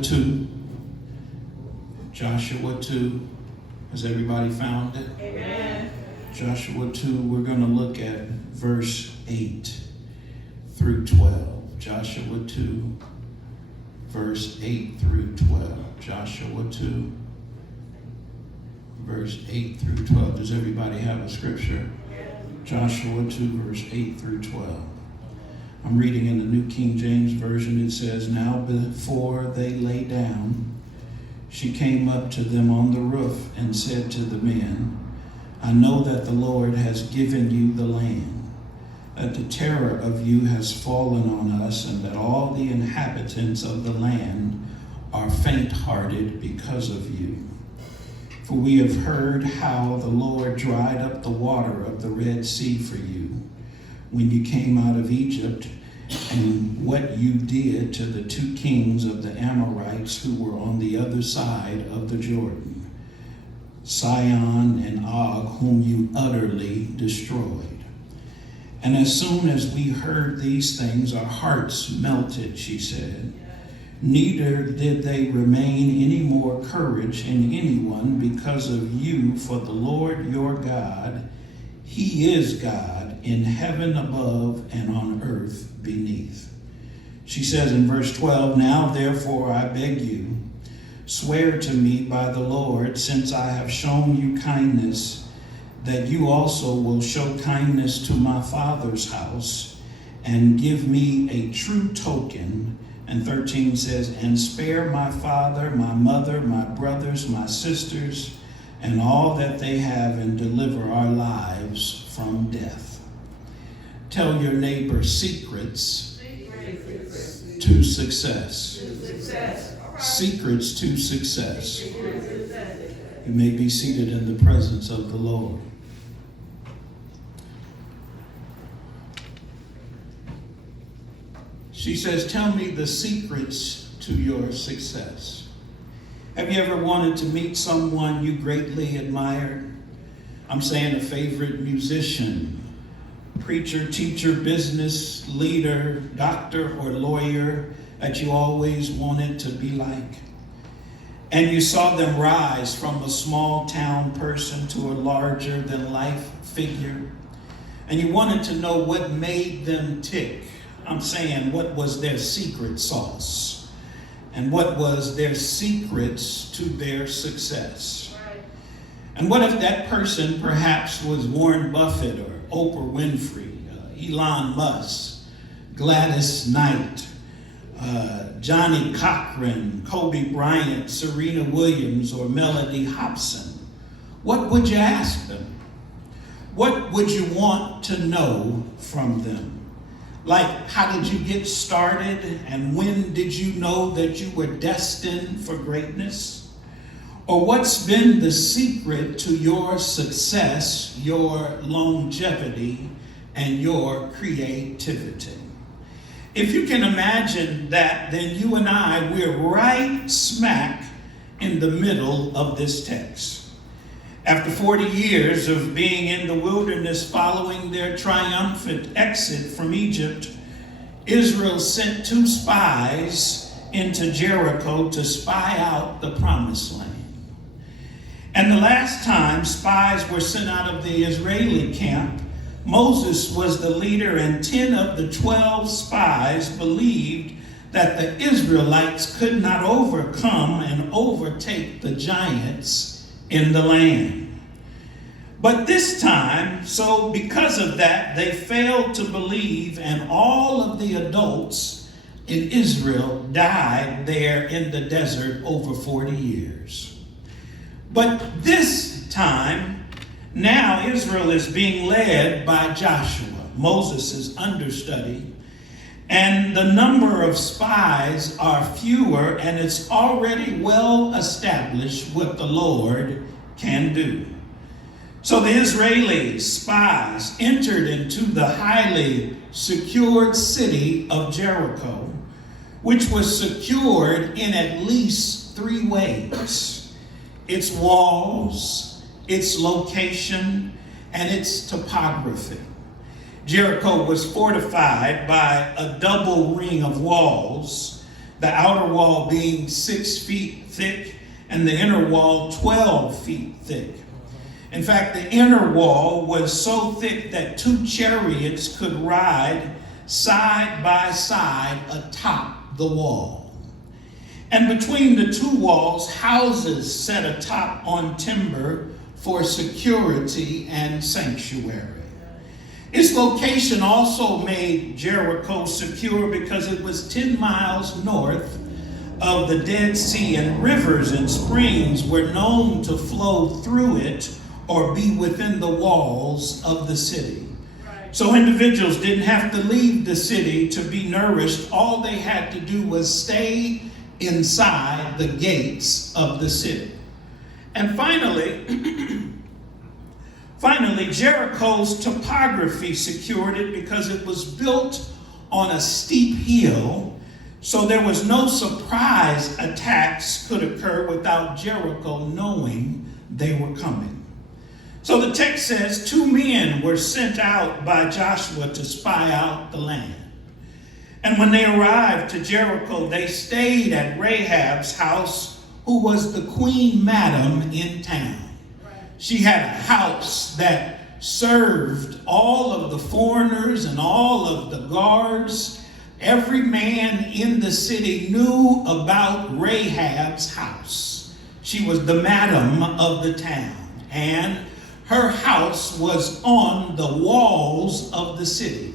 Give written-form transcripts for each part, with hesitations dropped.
2. Joshua 2. Has everybody found it? Amen. Joshua 2, we're going to look at verse 8 through 12. Joshua 2, verse 8 through 12. Joshua 2, verse 8 through 12. Does everybody have a scripture? Joshua 2, verse 8 through 12. I'm reading in the New King James Version. It says, "Now before they lay down, she came up to them on the roof and said to the men, 'I know that the Lord has given you the land, that the terror of you has fallen on us, and that all the inhabitants of the land are faint-hearted because of you. For we have heard how the Lord dried up the water of the Red Sea for you when you came out of Egypt, and what you did to the two kings of the Amorites who were on the other side of the Jordan, Sihon and Og, whom you utterly destroyed. And as soon as we heard these things, our hearts melted,' she said. 'Neither did they remain any more courage in anyone because of you, for the Lord your God, He is God in heaven above and on earth beneath.'" She says in verse 12, "Now therefore I beg you, swear to me by the Lord, since I have shown you kindness, that you also will show kindness to my father's house, and give me a true token." And 13 says, "And spare my father, my mother, my brothers, my sisters, and all that they have, and deliver our lives from death." Tell your neighbor, secrets to success. Secrets to success. You may be seated in the presence of the Lord. She says, "Tell me the secrets to your success." Have you ever wanted to meet someone you greatly admire? I'm saying a favorite musician, preacher, teacher, business leader, doctor, or lawyer that you always wanted to be like. And you saw them rise from a small town person to a larger than life figure. And you wanted to know what made them tick. I'm saying, what was their secret sauce? And what was their secrets to their success? Right. And what if that person perhaps was Warren Buffett or Oprah Winfrey, Elon Musk, Gladys Knight, Johnny Cochran, Kobe Bryant, Serena Williams, or Melody Hobson? What would you ask them? What would you want to know from them? Like, how did you get started, and when did you know that you were destined for greatness? Or what's been the secret to your success, your longevity, and your creativity? If you can imagine that, then you and I, we're right smack in the middle of this text. After 40 years of being in the wilderness following their triumphant exit from Egypt, Israel sent 2 spies into Jericho to spy out the promised land. And the last time spies were sent out of the Israeli camp, Moses was the leader, and 10 of the 12 spies believed that the Israelites could not overcome and overtake the giants in the land. But this time, so because of that, they failed to believe, and all of the adults in Israel died there in the desert over 40 years. But this time, now Israel is being led by Joshua, Moses' understudy, and the number of spies are fewer, and it's already well established what the Lord can do. So the Israeli spies entered into the highly secured city of Jericho, which was secured in at least 3 ways: its walls, its location, and its topography. Jericho was fortified by a double ring of walls the outer wall being 6 feet thick and the inner wall 12 feet thick. In fact, the inner wall was so thick that 2 chariots could ride side by side atop the wall. And between the 2 walls, houses set atop on timber for security and sanctuary. Its location also made Jericho secure because it was 10 miles north of the Dead Sea, and rivers and springs were known to flow through it or be within the walls of the city. So individuals didn't have to leave the city to be nourished. All they had to do was stay inside the gates of the city. And finally, Jericho's topography secured it because it was built on a steep hill, so there was no surprise attacks could occur without Jericho knowing they were coming. So the text says 2 men were sent out by Joshua to spy out the land. And when they arrived to Jericho, they stayed at Rahab's house, who was the queen madam in town. She had a house that served all of the foreigners and all of the guards. Every man in the city knew about Rahab's house. She was the madam of the town, and her house was on the walls of the city.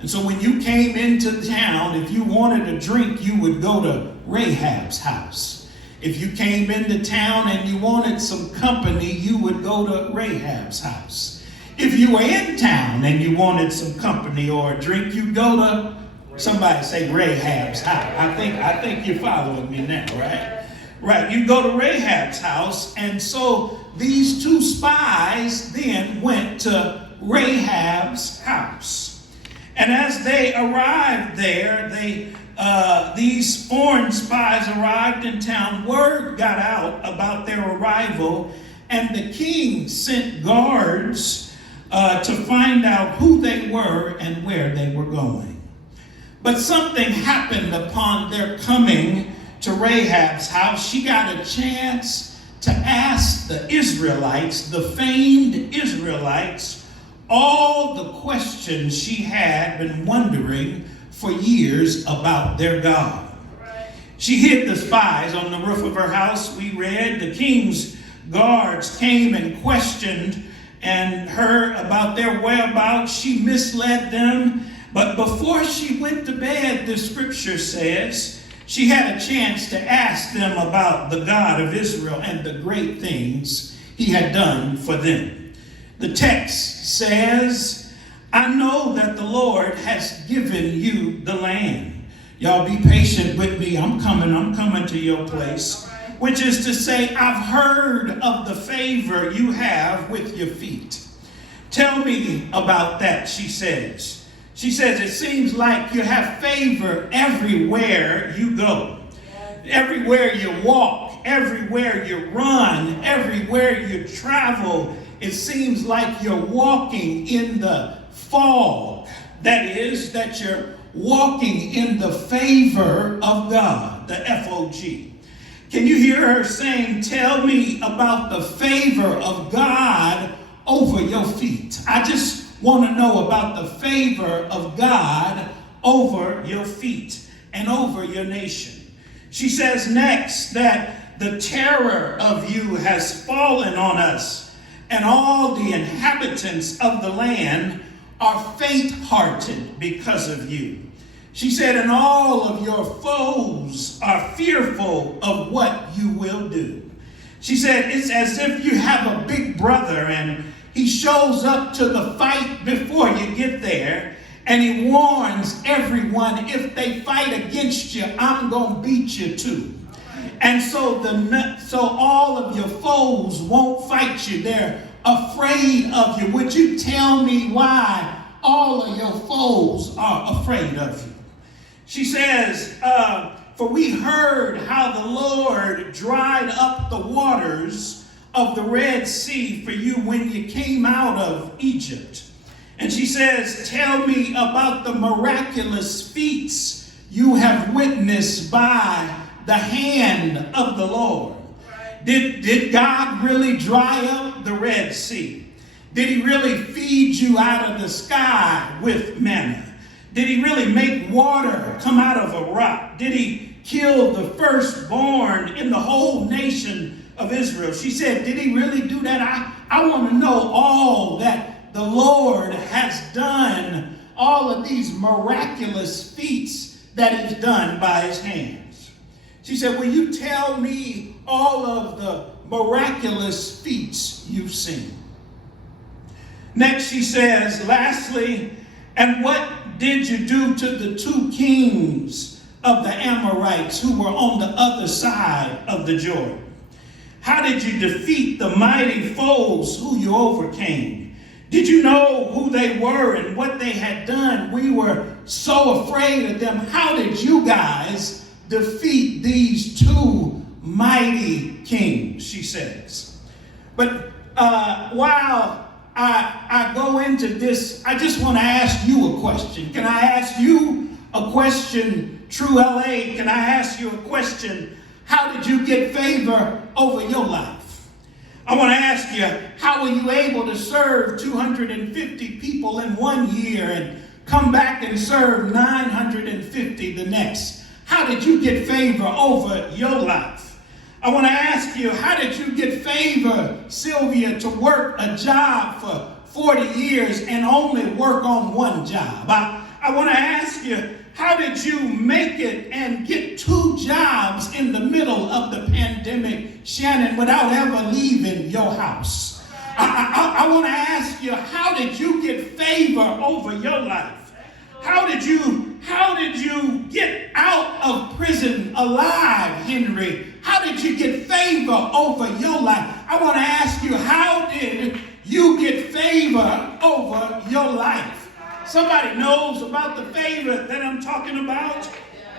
And so when you came into town, if you wanted a drink, you would go to Rahab's house. If you came into town and you wanted some company, you would go to Rahab's house. If you were in town and you wanted some company or a drink, you'd go to, somebody say, Rahab's house. I think you're following me now, right? Right, you go to Rahab's house, and so these 2 spies then went to Rahab's house. And as they arrived there, these foreign spies arrived in town. Word got out about their arrival, and the king sent guards to find out who they were and where they were going. But something happened upon their coming to Rahab's house. She got a chance to ask the Israelites, the famed Israelites, all the questions she had been wondering for years about their God. She hid the spies on the roof of her house. We read the king's guards came and questioned and her about their whereabouts. She misled them. But before she went to bed, the scripture says, she had a chance to ask them about the God of Israel and the great things he had done for them. The text says, I know that the Lord has given you the land. Y'all be patient with me. I'm coming to your place. Which is to say, I've heard of the favor you have with your feet. Tell me about that, she says. She says, it seems like you have favor everywhere you go. Everywhere you walk, everywhere you run, everywhere you travel, it seems like you're walking in the fog. That is, that you're walking in the favor of God, the F-O-G. Can you hear her saying, tell me about the favor of God over your feet? I just want to know about the favor of God over your feet and over your nation. She says next that the terror of you has fallen on us, and all the inhabitants of the land are faint-hearted because of you. She said, and all of your foes are fearful of what you will do. She said, it's as if you have a big brother and he shows up to the fight before you get there, and he warns everyone, if they fight against you, I'm going to beat you too. And so all of your foes won't fight you. They're afraid of you. Would you tell me why all of your foes are afraid of you? She says, for we heard how the Lord dried up the waters of the Red Sea for you when you came out of Egypt. And she says, tell me about the miraculous feats you have witnessed by the hand of the Lord. Did God really dry up the Red Sea? Did he really feed you out of the sky with manna? Did he really make water come out of a rock? Did he kill the firstborn in the whole nation of Israel? She said, did he really do that? I want to know all that the Lord has done, all of these miraculous feats that he's done by his hands. She said, will you tell me all of the miraculous feats you've seen? Next, she says, lastly, and what did you do to the two kings of the Amorites who were on the other side of the Jordan? How did you defeat the mighty foes who you overcame? Did you know who they were and what they had done? We were so afraid of them. How did you guys defeat these two mighty kings, she says. But while I go into this, I just want to ask you a question. Can I ask you a question, True LA? Can I ask you a question? How did you get favor over your life? I want to ask you, how were you able to serve 250 people in 1 year and come back and serve 950 the next? How did you get favor over your life? I want to ask you, how did you get favor, Sylvia, to work a job for 40 years and only work on one job? I want to ask you, how did you make it and get 2 jobs in the middle of the pandemic, Shannon, without ever leaving your house? I want to ask you, how did you get favor over your life? How did you get out of prison alive, Henry? How did you get favor over your life? I want to ask you, how did you get favor over your life? Somebody knows about the favor that I'm talking about.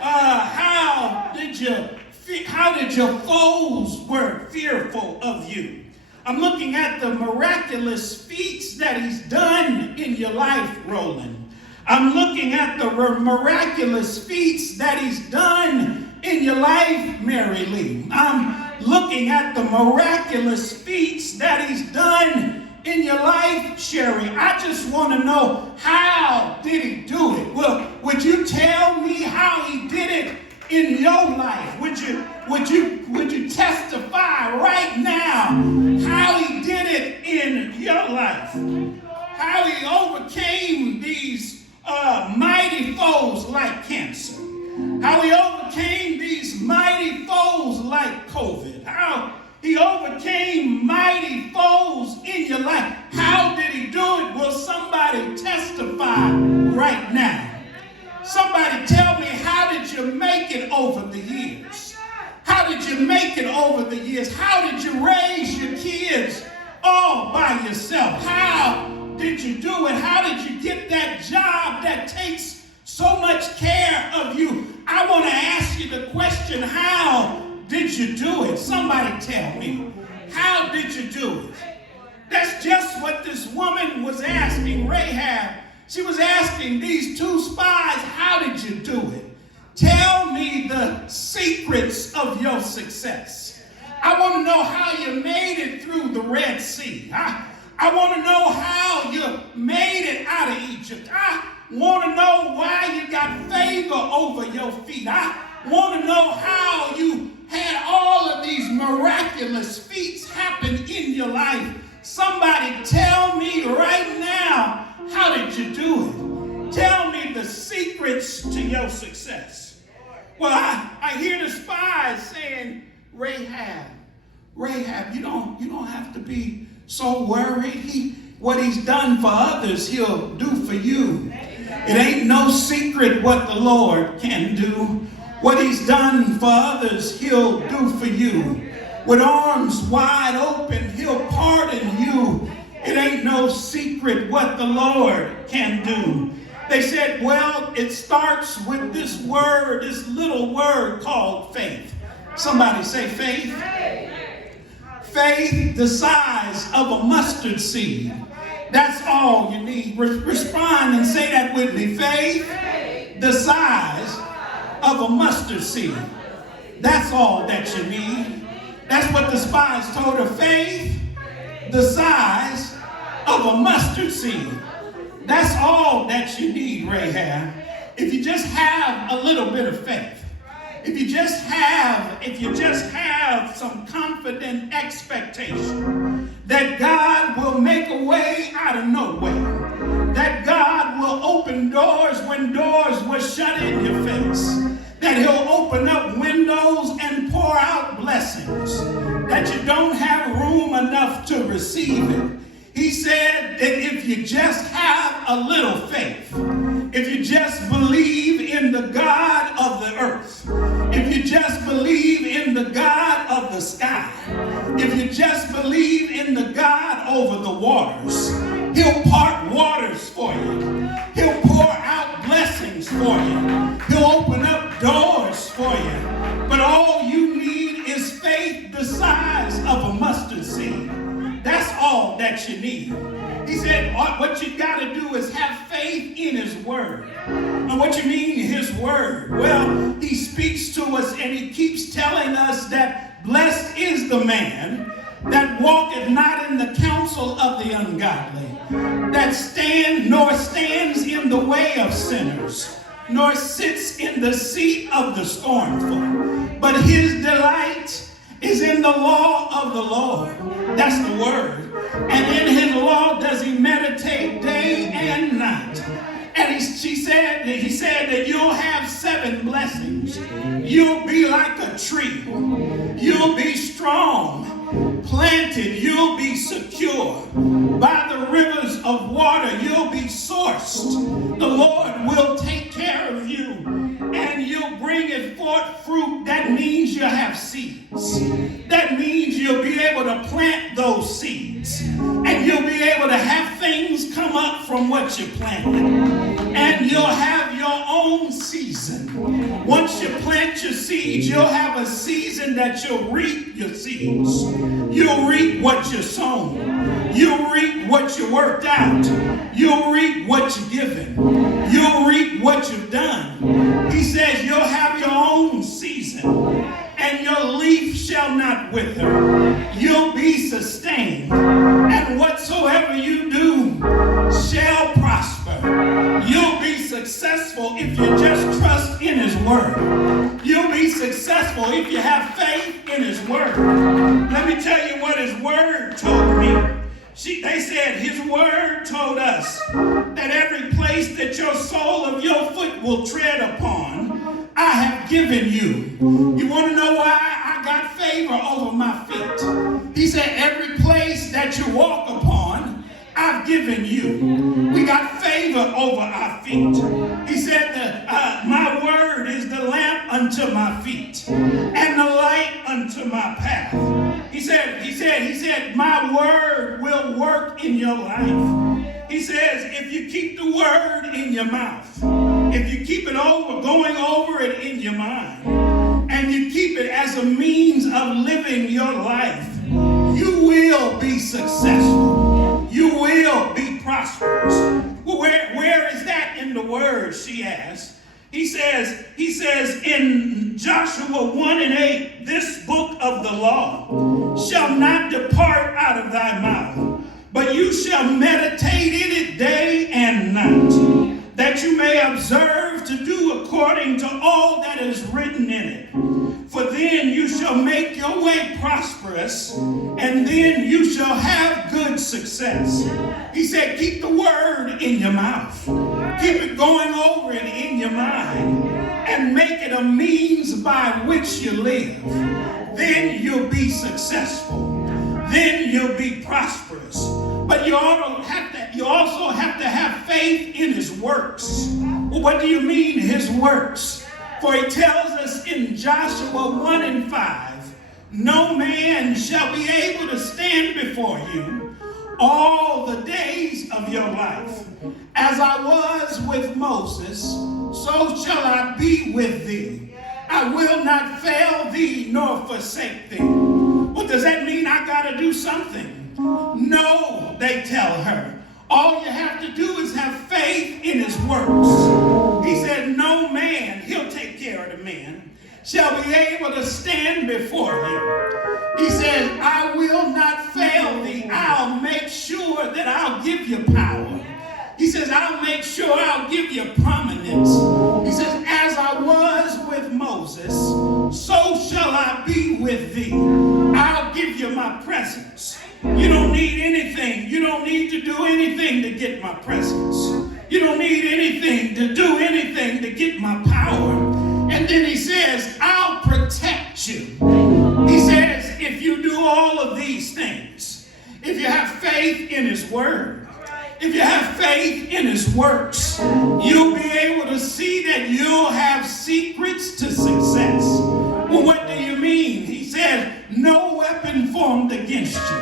How did your foes were fearful of you? I'm looking at the miraculous feats that he's done in your life, Roland. I'm looking at the miraculous feats that he's done in your life, Mary Lee. I'm looking at the miraculous feats that he's done in your life, Sherry. I just want to know, how did he do it? Well, would you tell me how he did it in your life? Would you testify right now how he did it in your life? How he overcame these mighty foes like cancer. How he overcame these mighty foes like COVID. How he overcame mighty foes in your life. How did he do it? Will somebody testify right now? Somebody tell me, how did you make it over the years? How did you make it over the years? How did you raise your kids all by yourself? How did you do it? How did you get that job that takes so much care of you? I want to ask you the question, how did you do it? Somebody tell me, how did you do it? That's just what this woman was asking Rahab. She was asking these 2 spies, how did you do it? Tell me the secrets of your success. I want to know how you made it through the Red Sea. I want to know how you made it out of Egypt. I want to know why you got favor over your feet. I want to know how you had all of these miraculous feats happen in your life. Somebody tell me right now, how did you do it? Tell me the secrets to your success. Well, I hear the spies saying, Rahab, you don't have to be so worried. What he's done for others, he'll do for you. It ain't no secret what the Lord can do. What he's done for others, he'll do for you. With arms wide open, he'll pardon you. It ain't no secret what the Lord can do. They said, well, it starts with this word, this little word called faith. Somebody say faith. Faith the size of a mustard seed. That's all you need. Respond and say that with me. Faith the size of a mustard seed. That's all that you need. That's what the spies told her. Faith the size of a mustard seed. That's all that you need, Rahab. If you just have a little bit of faith. If you just have some confident expectation that God will make a way out of nowhere, that God will open doors when doors were shut in your face, that he'll open up windows and pour out blessings, that you don't have room enough to receive it. He said that if you just have a little faith, if you just believe in the God of the earth, if you just believe in the God of the sky, if you just believe in the God over the waters, he'll part waters for you. He'll pour out blessings for you. He'll open up doors for you. But all you need is faith the size of a mustard seed. That's all that you need. He said, what you got to do is have faith in his word. And what you mean his word? Well, he speaks to us and he keeps telling us that blessed is the man that walketh not in the counsel of the ungodly, that stands in the way of sinners, nor sits in the seat of the scornful. But his delight is in the law of the Lord. That's the word. And in his law does he meditate day and night. And he said that you'll have 7 blessings. You'll be like a tree. You'll be strong, planted. You'll be secure. By the rivers of water, you'll be sourced. The Lord will take care of you, and you'll bring it forth fruit. That means you have seeds. That means you'll be able to plant those seeds, and you'll be able to have things come up from what you planted. And you'll have your own season. Once you plant your seeds, you'll have a season that you'll reap your seeds. You'll reap what you sown. You'll reap what you worked out. You'll reap what you've given. You'll reap what you've done. He says you'll have your own season, and your leaf shall not wither. You'll be sustained, and whatsoever you do shall prosper. You'll be successful if you just trust in his word. You'll be successful if you have faith in his word. Let me tell you what his word told me. They said his word told us that every place that your sole of your foot will tread upon, I have given you. You want to know why I got favor over my feet? He said every place that you walk upon, I've given you. We got favor over our feet. He said that my word is the lamp unto my feet and the light unto my path. He said, my word will work in your life. He says, if you keep the word in your mouth, if you keep it going over it in your mind, and you keep it as a means of living your life, you will be successful. You will be prosperous. Well, where is that in the word, she asked. He says in Joshua 1:8, this book of the law shall not depart out of thy mouth, but you shall meditate in it day and night, that you may observe to do according to all that is written in it. For then you shall make your way prosperous, and then you shall have good success. He said, keep the word in your mouth. Keep it going over it in your mind, and make it a means by which you live. Then you'll be successful. Then you'll be prosperous. But you also have to have faith in his works. Well, what do you mean his works? For he tells us in Joshua 1:5, no man shall be able to stand before you all the days of your life. As I was with Moses, so shall I be with thee. I will not fail thee nor forsake thee. Well, does that mean I got to do something? No, they tell her. All you have to do is have faith in his works. He said, no man, he'll take care of the man, shall be able to stand before him. He says, I will not fail thee. I'll make sure that I'll give you power. He says, I'll make sure I'll give you prominence. He says, as I was with Moses, so shall I be with thee. I'll give you my presence. You don't need anything. You don't need to do anything to get my presence. You don't need anything to do anything to get my power. And then he says, I'll protect you. He says, if you do all of these things, if you have faith in his word, if you have faith in his works, you'll be able to see that you'll have secrets to success. Well, what do you mean? He said, no weapon formed against you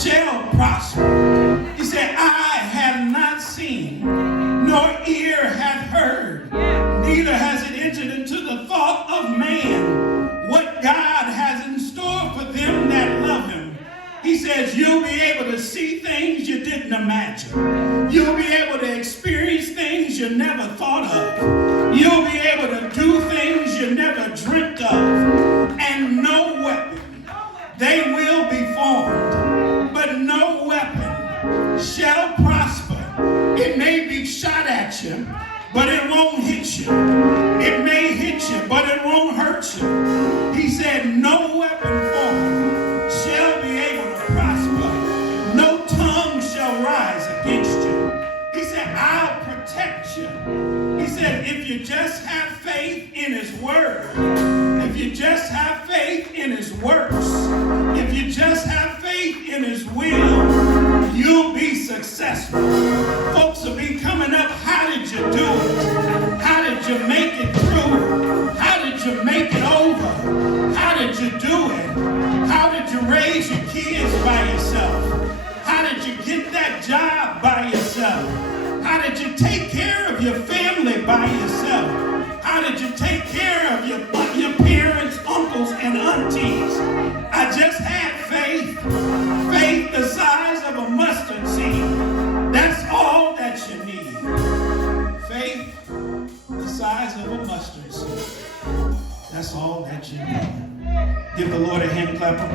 shall prosper. He said, eye have not seen, nor ear hath heard, neither has it entered into the thought of man what God has in store for them that love him. He says, you'll be able to see things you didn't imagine. You'll be able to experience things you never thought of. You'll be able to do things you never dreamt of. And no weapon, they will be formed, but no weapon shall prosper. It may be shot at you, but it won't hit you. It may hit you, but it won't hurt you. He said, no weapon formed shall be able to prosper. No tongue shall rise against you. He said, I'll protect you. He said, if you just have faith in his word, if you just have faith in his works, if you just have faith in his will, you'll be successful. Folks will be coming up, how did you do it? How did you make it through? How did you make it over? How did you do it? How did you raise your kids by yourself? How did you get that job by yourself? How did you take care of your family by yourself? How did you take care of your parents, uncles, and aunties? I just had faith. Faith the size of a mustard seed. That's all that you need. Faith the size of a mustard seed. That's all that you need. Give the Lord a hand clap.